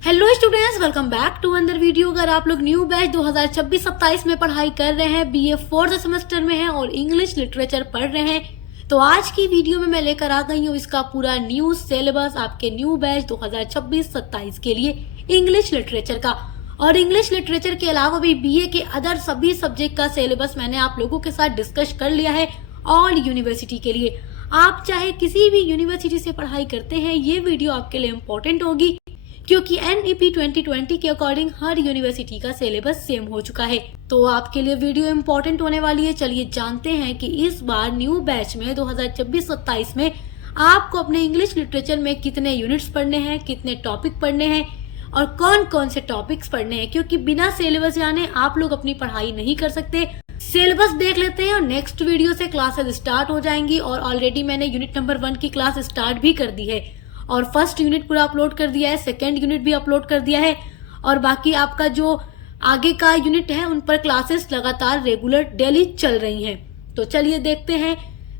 Hello students, welcome back to another video. अगर आप लोग न्यू बैच 2026-27 में पढ़ाई कर रहे हैं, बीए फोर्थ सेमेस्टर में हैं और इंग्लिश लिटरेचर पढ़ रहे हैं, तो आज की वीडियो में मैं लेकर आ गई हूँ इसका पूरा न्यू सिलेबस आपके न्यू बैच 2026-27 के लिए इंग्लिश लिटरेचर का। और इंग्लिश लिटरेचर के अलावा भी बीए के अदर सभी सब्जेक्ट का सिलेबस मैंने आप लोगों के साथ डिस्कस कर लिया है ऑल यूनिवर्सिटी के लिए। आप चाहे किसी भी यूनिवर्सिटी से पढ़ाई करते हैं, ये वीडियो आपके लिए इम्पोर्टेंट होगी क्योंकि NEP 2020 के अकॉर्डिंग हर यूनिवर्सिटी का सिलेबस सेम हो चुका है, तो आपके लिए वीडियो इम्पोर्टेंट होने वाली है। चलिए जानते हैं कि इस बार न्यू बैच में 2026-27 में आपको अपने इंग्लिश लिटरेचर में कितने यूनिट्स पढ़ने हैं, कितने टॉपिक पढ़ने हैं और कौन कौन से टॉपिक्स पढ़ने हैं, क्योंकि बिना सिलेबस जाने आप लोग अपनी पढ़ाई नहीं कर सकते। सिलेबस देख लेते हैं और नेक्स्ट वीडियो से क्लासेस स्टार्ट हो जाएंगी। और ऑलरेडी मैंने यूनिट नंबर 1 की क्लास स्टार्ट भी कर दी है और फर्स्ट यूनिट पूरा अपलोड कर दिया है, सेकेंड यूनिट भी अपलोड कर दिया है और बाकी आपका जो आगे का यूनिट है उन पर क्लासेस लगातार रेगुलर डेली चल रही हैं। तो चलिए देखते हैं,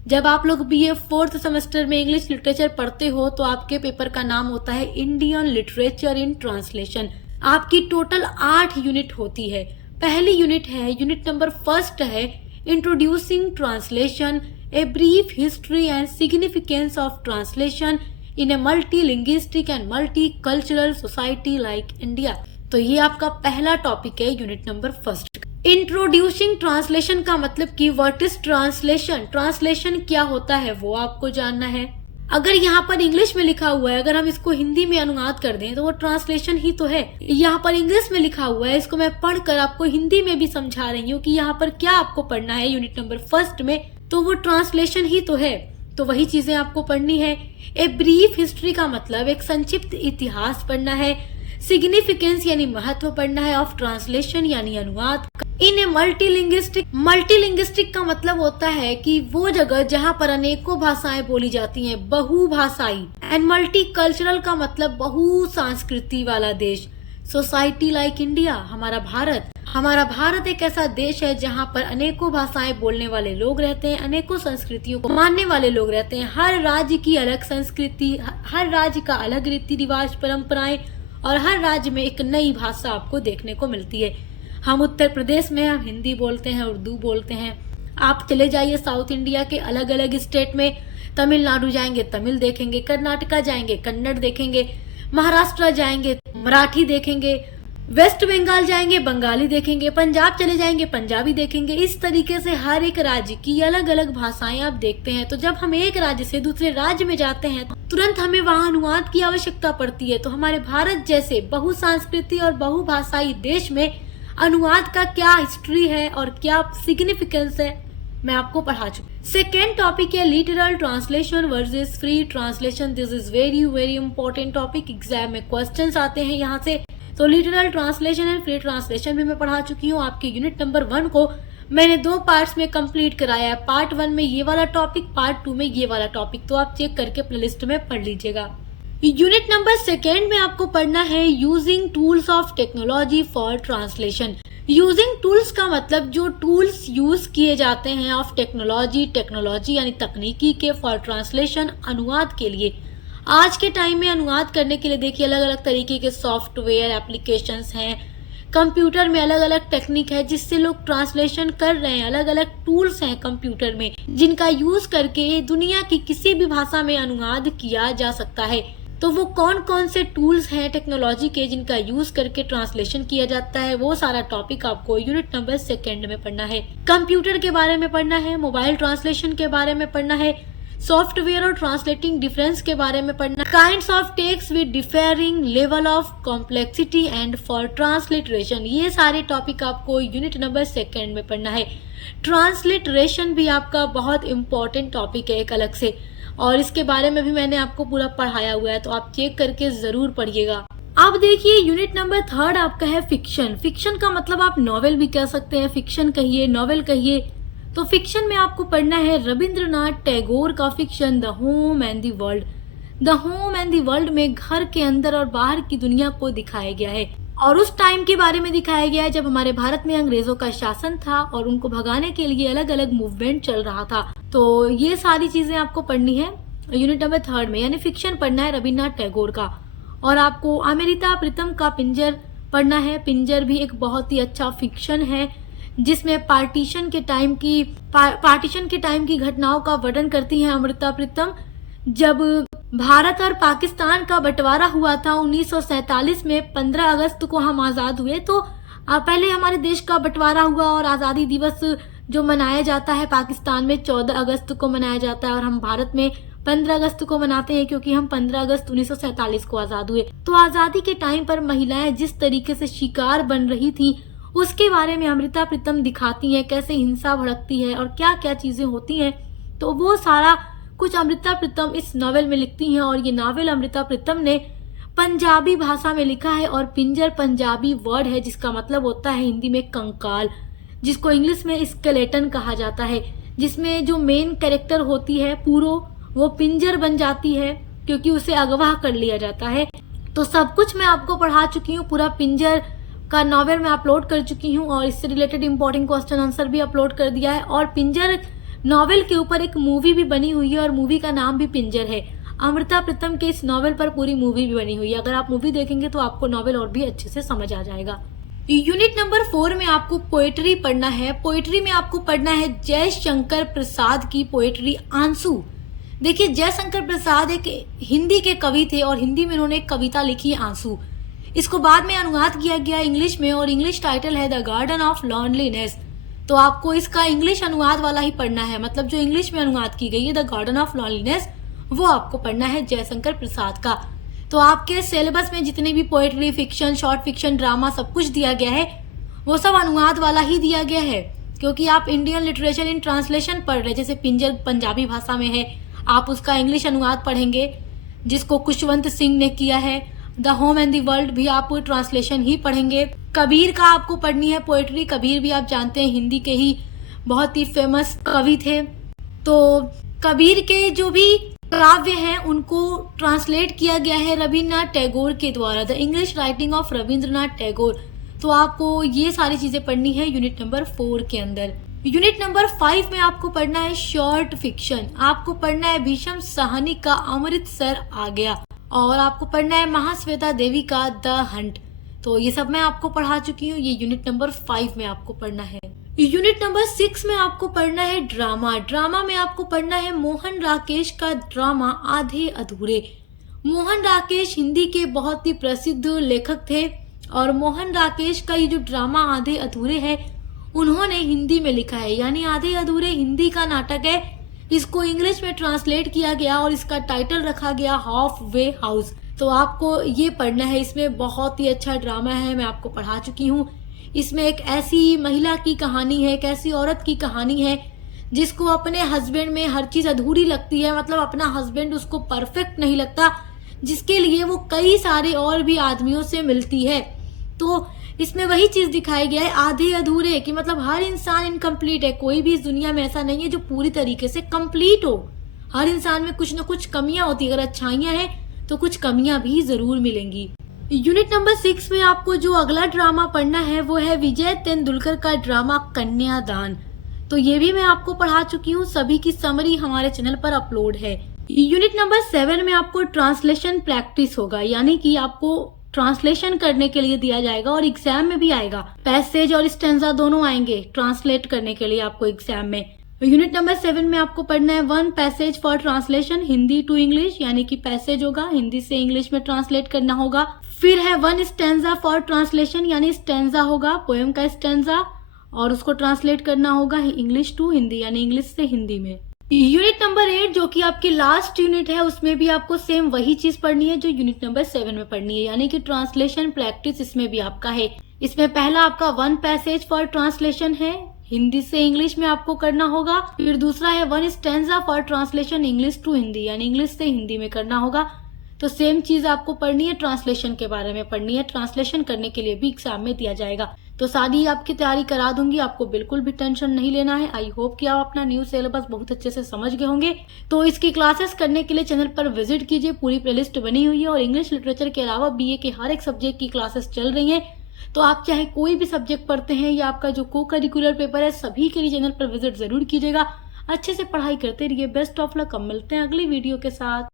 जब आप लोग बीए फोर्थ सेमेस्टर में इंग्लिश लिटरेचर पढ़ते हो तो आपके पेपर का नाम होता है इंडियन लिटरेचर इन ट्रांसलेशन। आपकी टोटल 8 यूनिट होती है। पहली यूनिट है, यूनिट नंबर फर्स्ट है introducing translation, a brief history and significance of translation in a multilinguistic and multicultural society like India. तो ये आपका पहला टॉपिक है unit number first. Introducing translation का मतलब कि व्हाट इज ट्रांसलेशन, ट्रांसलेशन क्या होता है वो आपको जानना है। अगर यहाँ पर इंग्लिश में लिखा हुआ है, अगर हम इसको हिंदी में अनुवाद कर दें तो वो ट्रांसलेशन ही तो है। यहाँ पर इंग्लिश में लिखा हुआ है, इसको मैं पढ़कर आपको हिंदी में भी समझा रही हूँ कि यहाँ पर क्या आपको पढ़ना है यूनिट नंबर फर्स्ट में, तो वो ट्रांसलेशन ही तो है। तो वही चीजें आपको पढ़नी है। ए ब्रीफ हिस्ट्री का मतलब एक संक्षिप्त इतिहास पढ़ना है। सिग्निफिकेंस यानी महत्व पढ़ना है ऑफ ट्रांसलेशन यानी अनुवाद। इन ए मल्टीलिंग्विस्टिक, मल्टीलिंग्विस्टिक का मतलब होता है कि वो जगह जहाँ पर अनेकों भाषाएं बोली जाती हैं, बहुभाषाई। एंड मल्टीकल्चरल का मतलब बहुसंस्कृति वाला देश। सोसाइटी लाइक इंडिया, हमारा भारत एक ऐसा देश है जहाँ पर अनेकों भाषाएं बोलने वाले लोग रहते हैं, अनेकों संस्कृतियों को मानने वाले लोग रहते हैं। हर राज्य की अलग संस्कृति, हर राज्य का अलग रीति रिवाज, परंपराएं और हर राज्य में एक नई भाषा आपको देखने को मिलती है। हम उत्तर प्रदेश में हम हिंदी बोलते हैं, उर्दू बोलते हैं। आप चले जाइए साउथ इंडिया के अलग अलग स्टेट में, तमिलनाडु जाएंगे तमिल देखेंगे, कर्नाटका जाएंगे कन्नड़ देखेंगे, महाराष्ट्र जाएंगे मराठी देखेंगे, वेस्ट बंगाल जाएंगे बंगाली देखेंगे, पंजाब चले जाएंगे पंजाबी देखेंगे। इस तरीके से हर एक राज्य की अलग अलग भाषाएं आप देखते हैं। तो जब हम एक राज्य से दूसरे राज्य में जाते हैं तुरंत हमें वहाँ अनुवाद की आवश्यकता पड़ती है। तो हमारे भारत जैसे बहुसांस्कृति और बहुभाषाई देश में अनुवाद का क्या हिस्ट्री है और क्या सिग्निफिकेंस है मैं आपको पढ़ा चुकी। सेकेंड टॉपिक है literal translation versus free translation. This is very very important topic, exam में क्वेश्चंस आते हैं यहाँ से। तो literal translation and free translation भी मैं पढ़ा चुकी हूँ। आपके यूनिट नंबर 1 को मैंने 2 पार्ट्स में कंप्लीट कराया है। पार्ट 1 में ये वाला टॉपिक, पार्ट 2 में ये वाला टॉपिक, तो आप चेक करके प्लेलिस्ट में पढ़ लीजिएगा। यूनिट नंबर 2 में आपको पढ़ना है using tools of technology for translation. Using tools का मतलब जो टूल्स यूज किए जाते हैं ऑफ टेक्नोलॉजी यानी तकनीकी के फॉर ट्रांसलेशन अनुवाद के लिए। आज के टाइम में अनुवाद करने के लिए देखिए अलग अलग तरीके के सॉफ्टवेयर एप्लीकेशंस हैं, कंप्यूटर में अलग अलग टेक्निक है जिससे लोग ट्रांसलेशन कर रहे हैं। अलग अलग टूल्स हैं कंप्यूटर में जिनका यूज करके दुनिया की किसी भी भाषा में अनुवाद किया जा सकता है। तो वो कौन कौन से टूल्स हैं टेक्नोलॉजी के जिनका यूज करके ट्रांसलेशन किया जाता है, वो सारा टॉपिक आपको यूनिट नंबर 2 में पढ़ना है। कंप्यूटर के बारे में पढ़ना है, मोबाइल ट्रांसलेशन के बारे में पढ़ना है, सॉफ्टवेयर और ट्रांसलेटिंग डिफरेंस के बारे में पढ़ना, kinds of text with differing level of complexity and for transliteration. ये सारे टॉपिक आपको यूनिट नंबर 2 में पढ़ना है। ट्रांसलिटरेशन भी आपका बहुत इंपॉर्टेंट टॉपिक है एक अलग से, और इसके बारे में भी मैंने आपको पूरा पढ़ाया हुआ है, तो आप चेक करके जरूर पढ़िएगा। अब देखिए यूनिट नंबर 3 आपका है फिक्शन। फिक्शन का मतलब आप नॉवेल भी कह सकते हैं, फिक्शन कहिए, नॉवेल कहिए। तो फिक्शन में आपको पढ़ना है रविंद्रनाथ टैगोर का fiction the home and the world. The home and the world में घर के अंदर और बाहर की दुनिया को दिखाया गया है और उस टाइम के बारे में दिखाया गया है जब हमारे भारत में अंग्रेजों का शासन था और उनको भगाने के लिए अलग अलग मूवमेंट चल रहा था। तो ये सारी चीजें आपको पढ़नी है यूनिट नंबर 3 में, यानी फिक्शन पढ़ना है रविन्द्रनाथ टैगोर का। और आपको अमृता प्रीतम का पिंजर पढ़ना है। पिंजर भी एक बहुत ही अच्छा फिक्शन है जिसमें पार्टीशन के टाइम की घटनाओं का वर्णन करती हैं अमृता प्रीतम। जब भारत और पाकिस्तान का बंटवारा हुआ था 1947 में, 15 अगस्त को हम आज़ाद हुए। तो पहले हमारे देश का बंटवारा हुआ और आज़ादी दिवस जो मनाया जाता है पाकिस्तान में 14 अगस्त को मनाया जाता है और हम भारत में 15 अगस्त को मनाते हैं क्योंकि हम 15 अगस्त 1947 को आज़ाद हुए। तो आज़ादी के टाइम पर महिलाएं जिस तरीके से शिकार बन रही थी उसके बारे में अमृता प्रीतम दिखाती हैं, कैसे हिंसा भड़कती है और क्या क्या चीज़ें होती हैं। तो वो सारा कुछ अमृता प्रीतम इस नॉवेल में लिखती हैं और ये नॉवेल अमृता प्रीतम ने पंजाबी भाषा में लिखा है। और पिंजर पंजाबी वर्ड है जिसका मतलब होता है हिंदी में कंकाल, जिसको इंग्लिश में स्केलेटन कहा जाता है, जिसमें जो मेन कैरेक्टर होती है पूरो वो पिंजर बन जाती है क्योंकि उसे अगवा कर लिया जाता है। तो सब कुछ मैं आपको पढ़ा चुकी हूँ, पूरा पिंजर का नॉवेल मैं अपलोड कर चुकी हूँ और इससे रिलेटेड इंपॉर्टेंट क्वेश्चन आंसर भी अपलोड कर दिया है। और पिंजर नॉवेल के ऊपर एक मूवी भी बनी हुई है और मूवी का नाम भी पिंजर है। अमृता प्रीतम के इस नॉवेल पर पूरी मूवी भी बनी हुई है। अगर आप मूवी देखेंगे तो आपको नॉवेल और भी अच्छे से समझ आ जाएगा। यूनिट नंबर 4 में आपको पोएट्री पढ़ना है। पोएट्री में आपको पढ़ना है जयशंकर प्रसाद की पोएट्री आंसू। देखिए, जयशंकर प्रसाद एक हिंदी के कवि थे और हिंदी में उन्होंने एक कविता लिखी है आंसू। इसको बाद में अनुवाद किया गया इंग्लिश में और इंग्लिश टाइटल है द गार्डन ऑफ लॉनलीनेस। तो आपको इसका इंग्लिश अनुवाद वाला ही पढ़ना है, मतलब जो इंग्लिश में अनुवाद की गई है द गार्डन ऑफ लॉनलीनेस, वो आपको पढ़ना है जयशंकर प्रसाद का। तो आपके सिलेबस में जितने भी poetry, fiction, short fiction, drama सब कुछ दिया गया है वो सब अनुवाद वाला ही दिया गया है क्योंकि आप इंडियन लिटरेचर इन ट्रांसलेशन पढ़ रहे। जैसे पिंजर पंजाबी भाषा में है, आप उसका इंग्लिश अनुवाद पढ़ेंगे जिसको खुशवंत सिंह ने किया है। The home and the world भी आप ट्रांसलेशन ही पढ़ेंगे। कबीर का आपको पढ़नी है पोएट्री। कबीर भी आप जानते हैं हिंदी के ही बहुत ही फेमस कवि थे। तो कबीर के जो भी काव्य हैं उनको ट्रांसलेट किया गया है रविन्द्रनाथ टैगोर के द्वारा, the English writing of Rabindranath Tagore. तो आपको ये सारी चीजें पढ़नी है यूनिट नंबर 4 के अंदर। यूनिट नंबर 5 में आपको पढ़ना है शॉर्ट फिक्शन। आपको पढ़ना है भीष्म साहनी का अमृतसर आ गया और आपको पढ़ना है महाश्वेता देवी का द हंट। तो ये सब मैं आपको पढ़ा चुकी हूँ, ये यूनिट नंबर 5 में आपको पढ़ना है। यूनिट नंबर 6 में आपको पढ़ना है ड्रामा। ड्रामा में आपको पढ़ना है मोहन राकेश का ड्रामा आधे अधूरे। मोहन राकेश हिंदी के बहुत ही प्रसिद्ध लेखक थे और मोहन राकेश का ये जो ड्रामा आधे अधूरे है उन्होंने हिंदी में लिखा है, यानी आधे अधूरे हिंदी का नाटक है। इसको इंग्लिश में ट्रांसलेट किया गया और इसका टाइटल रखा गया हाफ वे हाउस। तो आपको ये पढ़ना है, इसमें बहुत ही अच्छा ड्रामा है, मैं आपको पढ़ा चुकी हूँ। इसमें एक ऐसी महिला की कहानी है, एक ऐसी औरत की कहानी है जिसको अपने हस्बैंड में हर चीज अधूरी लगती है, मतलब अपना हस्बैंड उसको परफेक्ट नहीं लगता, जिसके लिए वो कई सारे और भी आदमियों से मिलती है। तो इसमें वही चीज दिखाई गया है आधे अधूरे, कि मतलब हर इंसान इनकम्प्लीट है। कोई भी इस दुनिया में ऐसा नहीं है जो पूरी तरीके से कंप्लीट हो। हर इंसान में कुछ न कुछ कमियां होती है। अगर अच्छाइयां हैं तो कुछ कमियां भी जरूर मिलेंगी। यूनिट नंबर 6 में आपको जो अगला ड्रामा पढ़ना है वो है विजय तेंदुलकर का ड्रामा कन्यादान। तो ये भी मैं आपको पढ़ा चुकी हूँ, सभी की समरी हमारे चैनल पर अपलोड है। यूनिट नंबर 7 में आपको ट्रांसलेशन प्रैक्टिस होगा, यानी कि आपको ट्रांसलेशन करने के लिए दिया जाएगा और एग्जाम में भी आएगा। पैसेज और स्टेंजा दोनों आएंगे ट्रांसलेट करने के लिए आपको एग्जाम में। यूनिट नंबर 7 में आपको पढ़ना है 1 passage for translation Hindi to English, यानी कि पैसेज होगा हिंदी से इंग्लिश में ट्रांसलेट करना होगा। फिर है 1 स्टेंजा फॉर ट्रांसलेशन, यानी स्टेंजा होगा पोएम का स्टेंजा और उसको ट्रांसलेट करना होगा इंग्लिश टू हिंदी, यानी इंग्लिश से हिंदी में। यूनिट नंबर 8 जो कि आपकी लास्ट यूनिट है उसमें भी आपको सेम वही चीज पढ़नी है जो यूनिट नंबर 7 में पढ़नी है, यानी कि ट्रांसलेशन प्रैक्टिस इसमें भी आपका है। इसमें पहला आपका 1 पैसेज फॉर ट्रांसलेशन है, हिंदी से इंग्लिश में आपको करना होगा। फिर दूसरा है 1 stanza for translation English to Hindi, यानी इंग्लिश से हिंदी में करना होगा। तो सेम चीज आपको पढ़नी है, ट्रांसलेशन के बारे में पढ़नी है। ट्रांसलेशन करने के लिए भी एग्जाम में दिया जाएगा। तो सारी आपकी तैयारी करा दूंगी, आपको बिल्कुल भी टेंशन नहीं लेना है। आई होप कि आप अपना न्यू सिलेबस बहुत अच्छे से समझ गए होंगे। तो इसकी क्लासेस करने के लिए चैनल पर विजिट कीजिए, पूरी प्लेलिस्ट बनी हुई है और इंग्लिश लिटरेचर के अलावा बीए के हर एक सब्जेक्ट की क्लासेस चल रही है। तो आप चाहे कोई भी सब्जेक्ट पढ़ते हैं या आपका जो को करिकुलर पेपर है, सभी के लिए चैनल पर विजिट जरूर कीजिएगा। अच्छे से पढ़ाई करते रहिए। Best of luck. अब मिलते हैं अगली वीडियो के साथ।